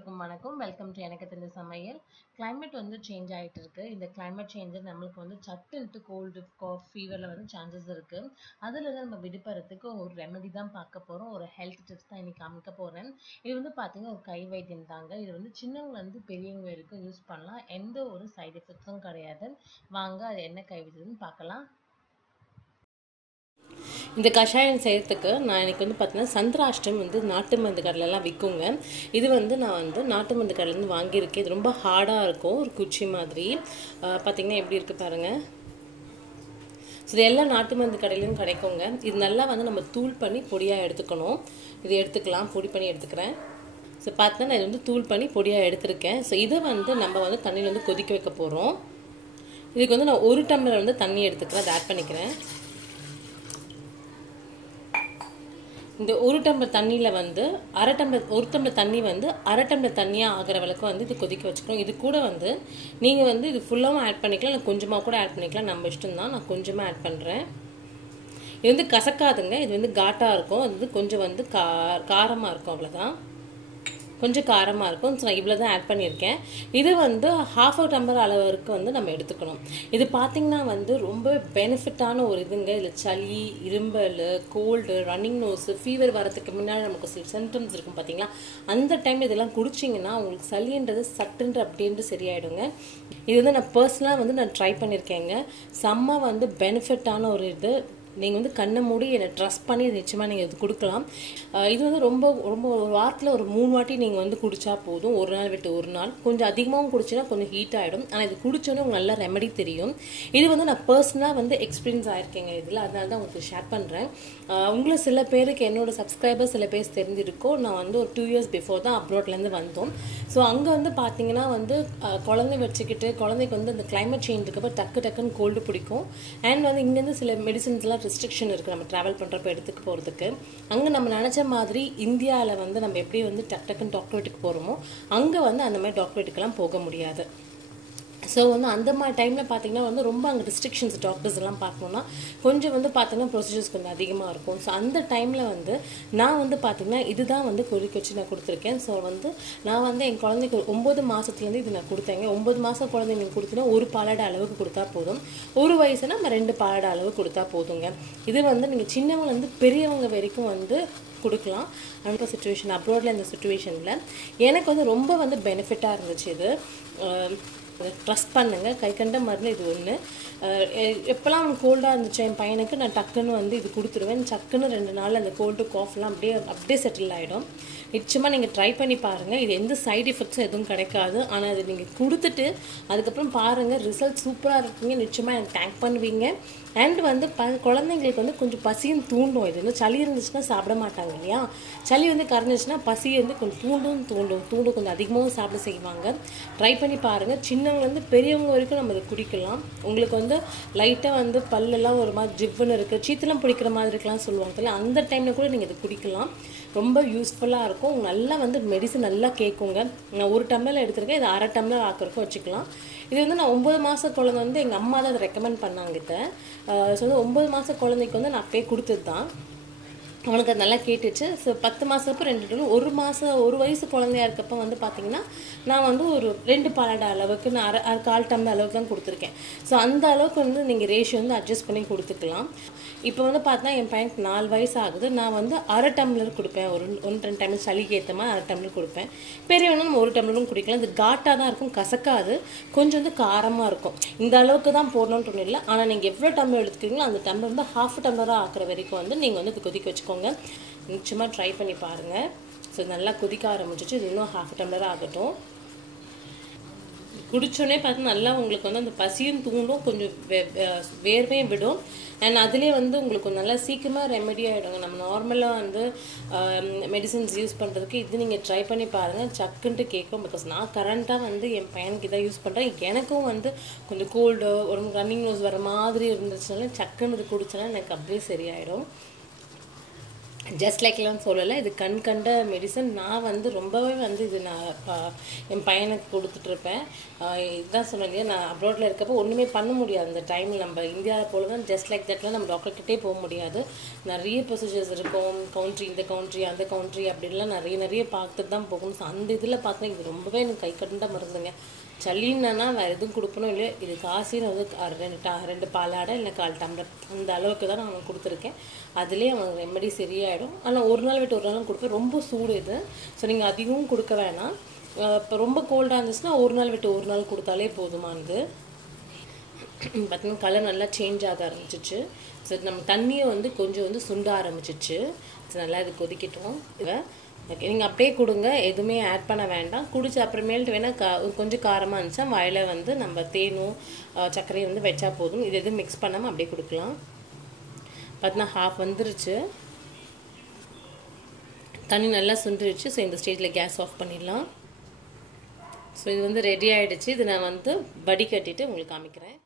அனைவருக்கும் வணக்கம். Welcome to எனக்கு தெரிஞ்ச சமையல். கிளைமேட் வந்து சேஞ்ச் ஆயிட்டு இருக்கு. இந்த கிளைமேட் சேஞ்சு நம்மளுக்கு வந்து சட்டுன்ட்டு கோல்டு, காஃப், ஃபீவர்ல வந்து சான்சஸ் இருக்கு. அதுல இருந்து நம்ம விடுபடுறதுக்கு ஒரு ரெமெடி தான் பார்க்க போறோம். ஒரு ஹெல்த் டிப்ஸ் தான் இன்னைக்கு காமிக்க போறேன். இது வந்து பாத்தீங்கன்னா ஒரு கை வைத்தியம் தாங்க. இது வந்து சின்னவங்க வந்து பெரியவங்க வரைக்கும் யூஸ் பண்ணலாம். எந்த ஒரு சைடு எஃபெக்ட்ஸும் கிடையாது. வாங்க அது என்ன கை வைத்தியம்னு பார்க்கலாம். இந்த கஷாயம் செய்கிறதுக்கு நான் எனக்கு வந்து பார்த்தீங்கன்னா சந்திராஷ்டம் வந்து நாட்டு மருந்து கடையிலலாம் விற்குங்க. இது வந்து நான் வந்து நாட்டு மருந்து கடையிலேருந்து வாங்கியிருக்கேன். இது ரொம்ப ஹார்டாக இருக்கும், ஒரு குச்சி மாதிரி. பார்த்திங்கன்னா எப்படி இருக்குது பாருங்கள். ஸோ இது எல்லாம் நாட்டு மருந்து கடையிலையும் கிடைக்குங்க. இது நல்லா வந்து நம்ம தூள் பண்ணி பொடியாக எடுத்துக்கணும். இது எடுத்துக்கலாம், பொடி பண்ணி எடுத்துக்கிறேன். ஸோ பார்த்தீங்கன்னா நான் இது வந்து தூள் பண்ணி பொடியாக எடுத்துருக்கேன். ஸோ இதை வந்து நம்ம வந்து தண்ணியில் வந்து கொதிக்க வைக்க போகிறோம். இதுக்கு வந்து நான் 1 டம்ளர் வந்து தண்ணி எடுத்துக்கிறேன், அதை ஆட் பண்ணிக்கிறேன். இந்த 1 டம்ளர் தண்ணியில் வந்து 1 டம்ளர் தண்ணி வந்து 1/2 டம்ளர் தண்ணியாக ஆகிற அளவுக்கு வந்து இது கொதிக்க வச்சுக்கணும். இது கூட வந்து நீங்கள் வந்து இது ஃபுல்லாகவும் ஆட் பண்ணிக்கலாம், இல்லை கொஞ்சமாக கூட ஆட் பண்ணிக்கலாம், நம்ம இஷ்டம் தான். நான் கொஞ்சமாக ஆட் பண்ணுறேன். இது வந்து கசக்காதுங்க, இது வந்து காட்டாக இருக்கும். அது வந்து கொஞ்சம் வந்து காரமாக இருக்கும், அவ்வளோதான். கொஞ்சம் காரமாக இருக்கும். ஸோ நான் இவ்வளோ தான் ஆட் பண்ணியிருக்கேன். இது வந்து 1/2 டம்ளர் அளவுக்கு வந்து நம்ம எடுத்துக்கணும். இது பார்த்திங்கன்னா வந்து ரொம்ப பெனிஃபிட்டான ஒரு இதுங்க. இதில் சளி, இரும்பல், கோல்டு, ரன்னிங் நோஸு, ஃபீவர் வரதுக்கு முன்னாடி நமக்கு சில சிம்டம்ஸ் இருக்கும் பார்த்தீங்களா, அந்த டைம் இதெல்லாம் குடிச்சிங்கன்னா உங்களுக்கு சளின்றது சட்டுன்ற அப்படின்ட்டு சரியாயிடுங்க. இது வந்து நான் பர்சனலாக வந்து நான் ட்ரை பண்ணியிருக்கேங்க. செம்ம வந்து பெனிஃபிட்டான ஒரு இது. நீங்கள் வந்து கண்ணை மூடி என்னை ட்ரஸ்ட் பண்ணி நிச்சயமாக நீங்கள் இது கொடுக்கலாம். இது வந்து ரொம்ப ரொம்ப ஒரு வாரத்தில் ஒரு 3 வாட்டி நீங்கள் வந்து குடித்தா போதும். ஒரு நாள் விட்டு ஒரு நாள். கொஞ்சம் அதிகமாகவும் குடிச்சின்னா கொஞ்சம் ஹீட் ஆகிடும். ஆனால் இது குடிச்சோன்னே உங்களுக்கு நல்ல ரெமெடி தெரியும். இது வந்து நான் பர்சனலாக வந்து எக்ஸ்பீரியன்ஸ் ஆகிருக்கேங்க இதில், அதனால தான் உங்களுக்கு ஷேர் பண்ணுறேன். உங்களை சில பேருக்கு என்னோடய சப்ஸ்கிரைபர்ஸ் சில பேர் தெரிஞ்சிருக்கோம். நான் வந்து ஒரு 2 இயர்ஸ் பிஃபோர் தான் அப்ராட்லேருந்து வந்தோம். ஸோ அங்கே வந்து பார்த்தீங்கன்னா வந்து குழந்தை வச்சுக்கிட்டு குழந்தைக்கு வந்து அந்த கிளைமேட் சேஞ்ச் இருக்கப்போ டக்குன்னு கோல்டு பிடிக்கும். அண்ட் வந்து இங்கேருந்து சில மெடிசன்ஸ்லாம் ரெஸ்ட்ரிக்ஷன் இருக்குது நம்ம ட்ராவல் பண்ணுறப்ப எடுத்துக்க போகிறதுக்கு. அங்கே நம்ம நினச்ச மாதிரி இந்தியாவில் வந்து நம்ம எப்படி வந்து டக்குன்னு டாக்டர் வீட்டுக்கு போகிறோமோ அங்கே வந்து அந்த மாதிரி டாக்டர் வீட்டுக்கெல்லாம் போக முடியாது. ஸோ வந்து அந்த மாதிரி டைமில் பார்த்திங்கன்னா வந்து ரொம்ப அங்கே ரெஸ்ட்ரிக்ஷன்ஸ் டாக்டர்ஸ் எல்லாம் பார்க்கணுன்னா கொஞ்சம் வந்து பார்த்திங்கன்னா ப்ரொசீஜர்ஸ் கொஞ்சம் அதிகமாக இருக்கும். ஸோ அந்த டைமில் வந்து நான் வந்து பார்த்திங்கன்னா இதுதான் வந்து கொதிக்க வச்சு நான் கொடுத்துருக்கேன். ஸோ வந்து நான் வந்து என் குழந்தைக்கு 9 மாதத்துலேருந்து இது நான் கொடுத்தேங்க. 9 மாதம் குழந்தைங்க கொடுத்தீங்கன்னா 1 பாலாடை அளவுக்கு கொடுத்தா போதும். 1 வயசுனா நம்ம 2 பாலாடை அளவு கொடுத்தா போதுங்க. இது வந்து நீங்கள் சின்னவங்கலேருந்து பெரியவங்க வரைக்கும் வந்து கொடுக்கலாம். அந்த சுச்சுவேஷன் அப்ராடில் இந்த சுச்சுவேஷனில் எனக்கு வந்து ரொம்ப வந்து பெனிஃபிட்டாக இருந்துச்சு. இது ட்ரஸ்ட் பண்ணுங்கள், கை கண்ட மருந்து இது ஒன்று. எப்போல்லாம் அவனுக்கு கோல்டாக இருந்துச்சு என் பையனுக்கு நான் டக்குன்னு வந்து இது கொடுத்துருவேன். டக்குன்னு 2 நாள் அந்த கோல்டு காஃப்லாம் அப்படியே செட்டில் ஆகிடும். நிச்சயமாக நீங்கள் ட்ரை பண்ணி பாருங்கள். இது எந்த சைடு எஃபெக்ட்ஸும் எதுவும் கிடைக்காது. ஆனால் அது நீங்கள் கொடுத்துட்டு அதுக்கப்புறம் பாருங்கள், ரிசல்ட் சூப்பராக இருக்குங்க. நிச்சயமாக எனக்கு தேங்க் பண்ணுவீங்க. அண்ட் வந்து குழந்தைங்களுக்கு வந்து கொஞ்சம் பசியும் தூண்டும். இது வந்து சளி இருந்துச்சுன்னா சாப்பிட மாட்டாங்க இல்லையா, சளி வந்து கரைஞ்சிச்சுன்னா பசி வந்து கொஞ்சம் தூண்டும் கொஞ்சம் அதிகமாகவும் சாப்பிட செய்வாங்க. ட்ரை பண்ணி பாருங்கள். சின்னவங்கலேருந்து பெரியவங்க வரைக்கும் நம்ம இதை குடிக்கலாம். உங்களுக்கு வந்து லைட்டாக வந்து பல்லெல்லாம் ஒரு மாதிரி ஜிவ்வுன்னு இருக்குது, சீத்தெல்லாம் பிடிக்கிற மாதிரி இருக்கலாம் சொல்லுவாங்க, அந்த டைமில் கூட நீங்கள் இதை குடிக்கலாம். ரொம்ப யூஸ்ஃபுல்லாக இருக்கும். நல்லா வந்து மெடிசன் நல்லா கேட்குங்க. நான் 1 டம்ளர் எடுத்துருக்கேன், இது 1/2 டம்ளர் ஆக்கிறதுக்கும் வச்சுக்கலாம். இது வந்து நான் 9 மாத குழந்தை வந்து எங்கள் அம்மா தான் அதை ரெக்கமெண்ட் பண்ணாங்க இதை. ஸோ வந்து 9 மாத குழந்தைக்கு வந்து நான் அப்பயே கொடுத்தது தான். அவனுக்கு அது நல்லா கேட்டுச்சு. ஸோ 10 மாதப்போ 2 டம்ளர், 1 வயசு குழந்தையா இருக்கப்போ வந்து பார்த்திங்கன்னா நான் வந்து ஒரு 2 பாலாடை அளவுக்கு நான் 1/4 டம்ளர் அளவுக்கு தான் கொடுத்துருக்கேன். ஸோ அந்த அளவுக்கு வந்து நீங்கள் ரேஷியோ வந்து அட்ஜஸ்ட் பண்ணி கொடுத்துக்கலாம். இப்போ வந்து பார்த்தா என் பையனுக்கு 4 வயசு ஆகுது. நான் வந்து 1/2 டம்ளர் கொடுப்பேன். ஒரு 1-2 டம்ளர் சளிக்கு ஏற்ற மாதிரி 1/2 டம்ளர் கொடுப்பேன். பெரியவனும் நம்ம 1 டம்ளரும் குடிக்கலாம். இது காட்டாக தான் இருக்கும், கசக்காது, கொஞ்சம் வந்து காரமாக இருக்கும். இந்த அளவுக்கு தான் போடணும்னு இல்லை. ஆனால் நீங்கள் எவ்வளோ டம்ளர் எடுத்துக்கிறீங்களோ அந்த டம்ளர் வந்து 1/2 டம்ளராக ஆக்கிற வரைக்கும் வந்து நீங்கள் வந்து கொதிக்க வச்சுக்கோங்க. நிச்சயமாக ட்ரை பண்ணி பாருங்கள். ஸோ நல்லா கொதிக்க ஆரம்பிச்சிச்சு. இது இன்னும் 1/2 டம்ளராக ஆகட்டும். குடிச்சோடனே பார்த்து நல்லா உங்களுக்கு வந்து அந்த பசியும் தூண்டும், கொஞ்சம் வேர்வையும் விடும். அண்ட் அதுலேயே வந்து உங்களுக்கு நல்லா சீக்கிரமாக ரெமெடி ஆகிடுங்க. நம்ம நார்மலாக வந்து மெடிசன்ஸ் யூஸ் பண்ணுறதுக்கு இது நீங்கள் ட்ரை பண்ணி பாருங்கள், சக்குன்ட்டு கேட்கும். பிகாஸ் நான் கரண்ட்டாக வந்து என் பையனுக்கு இதை யூஸ் பண்ணுறேன். எனக்கும் வந்து கொஞ்சம் கோல்டு, ஒரு ரன்னிங் நோஸ் வர மாதிரி இருந்துச்சுனால சக்குன்னு இது குடிச்சோன்னா எனக்கு அப்படியே சரியாயிடும். ஜஸ்ட் லைக்லாம் சொல்லலை, இது கண் கண்ட மெடிசன். நான் வந்து ரொம்பவே வந்து இது நான் என் பையனுக்கு கொடுத்துட்ருப்பேன். இதுதான் சொன்னேன் இல்லையா, நான் அப்ராடில் இருக்கப்போ ஒன்றுமே பண்ண முடியாது அந்த டைமில். நம்ம இந்தியா போல தான் ஜஸ்ட் லைக் தட்லாம் நம்ம டாக்டர்கிட்டே போக முடியாது. நிறைய ப்ரொசீஜர்ஸ் இருக்கும், கவுண்ட்ரி இந்த கவுண்ட்ரி அந்த கவுண்ட்ரி அப்படின்லாம் நிறைய பார்த்துட்டு தான் போகணும். ஸோ அந்த இதில் பார்த்தீங்கன்னா இது ரொம்பவே எனக்கு கை கண்ட மருந்துங்க. சளின்னா வேறு எதுவும் கொடுக்கணும் இல்லையோ, இது காசி நான் வந்து 2 பாலாடை இல்லை 1/4 டம்ளர் அந்த அளவுக்கு தான் நான் அவனுக்கு கொடுத்துருக்கேன். அதுலேயே அவனுக்கு ரெமெடி சரியாயிடும். ஆனால் ஒரு நாள் விட்டு ஒரு நாளும் கொடுப்பேன். ரொம்ப சூடு இது, ஸோ நீங்கள் அதிகமும் கொடுக்க வேணாம். இப்போ ரொம்ப கோல்டாக இருந்துச்சுன்னா ஒரு நாள் விட்டு ஒரு நாள் கொடுத்தாலே போதுமானது. பார்த்தீங்கன்னா கலர் நல்லா சேஞ்ச் ஆக ஆரம்பிச்சிச்சு. ஸோ நம்ம தண்ணியை வந்து கொஞ்சம் வந்து சுண்ட ஆரம்பிச்சிச்சு. ஸோ நல்லா இது கொதிக்கட்டும். ஓகே, நீங்கள் அப்படியே கொடுங்க, எதுவுமே ஆட் பண்ண வேண்டாம். குடிச்ச அப்புறமேல்ட்டு வேணால் கொஞ்சம் காரமாக இருந்துச்சா வாயில் வந்து நம்ம தேனும் சர்க்கரையும் வந்து வச்சா போதும். இது எதுவும் மிக்ஸ் பண்ணாமல் அப்படியே கொடுக்கலாம். பார்த்தீங்கன்னா ஹாஃப் வந்துருச்சு, தண்ணி நல்லா சுண்டுருச்சு. ஸோ இந்த ஸ்டேஜில் கேஸ் ஆஃப் பண்ணிடலாம். ஸோ இது வந்து ரெடி ஆகிடுச்சு. இது நான் வந்து வடிகட்டிட்டு உங்களுக்கு காமிக்கிறேன்.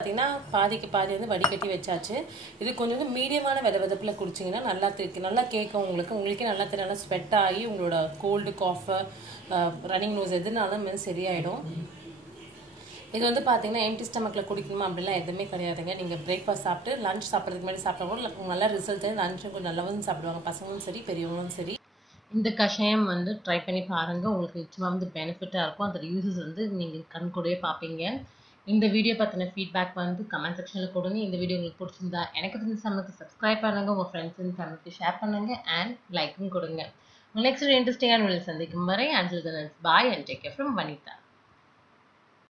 பார்த்தீங்கன்னா பாதிக்கு பாதி வந்து வடிகட்டி வச்சாச்சு. இது கொஞ்சம் வந்து மீடியமான வெதப்பில் குடிச்சிங்கன்னா நல்லா கேட்கும். உங்களுக்கே நல்லா தெரியும், நல்லா ஸ்வெட் ஆகி உங்களோட கோல்டு காஃபு ரன்னிங் நோஸ் எதுனாலும் வந்து சரியாயிடும். இது வந்து பார்த்தீங்கன்னா எம்டி ஸ்டமக்கில் குடிக்கணுமா அப்படிலாம் எதுவுமே கிடையாதுங்க. நீங்கள் பிரேக்ஃபாஸ்ட் சாப்பிட்டு லஞ்ச் சாப்பிட்றதுக்கு முன்னாடி சாப்பிட்டா கூட நல்ல ரிசல்ட். லஞ்சும் கொஞ்சம் நல்லாவும் சாப்பிடுவாங்க, பசங்களும் சரி பெரியவங்களும் சரி. இந்த கஷாயம் வந்து ட்ரை பண்ணி பாருங்கள், உங்களுக்கு நிச்சயமாக வந்து பெனிஃபிட்டாக இருக்கும். அதோட யூசஸ் வந்து நீங்கள் கண் கூடவே பார்ப்பீங்க. இந்த வீடியோ பற்றின ஃபீட்பேக் வந்து கமெண்ட் செக்ஷனில் கொடுங்க. இந்த வீடியோ உங்களுக்கு பிடிச்சிருந்தா எனக்கு தெரிஞ்ச சேனலுக்கு சப்ஸ்கிரைப் பண்ணுங்கள், உங்கள் ஃப்ரெண்ட்ஸ் அண்ட் ஃபேமிலிக்கு ஷேர் பண்ணுங்கள் அண்ட் லைக்கும் கொடுங்க. நெக்ஸ்ட் இன்ட்ரெஸ்டிங்கான வீடியோ சந்திக்கும் வரை until then, bye and take care from Vanitha.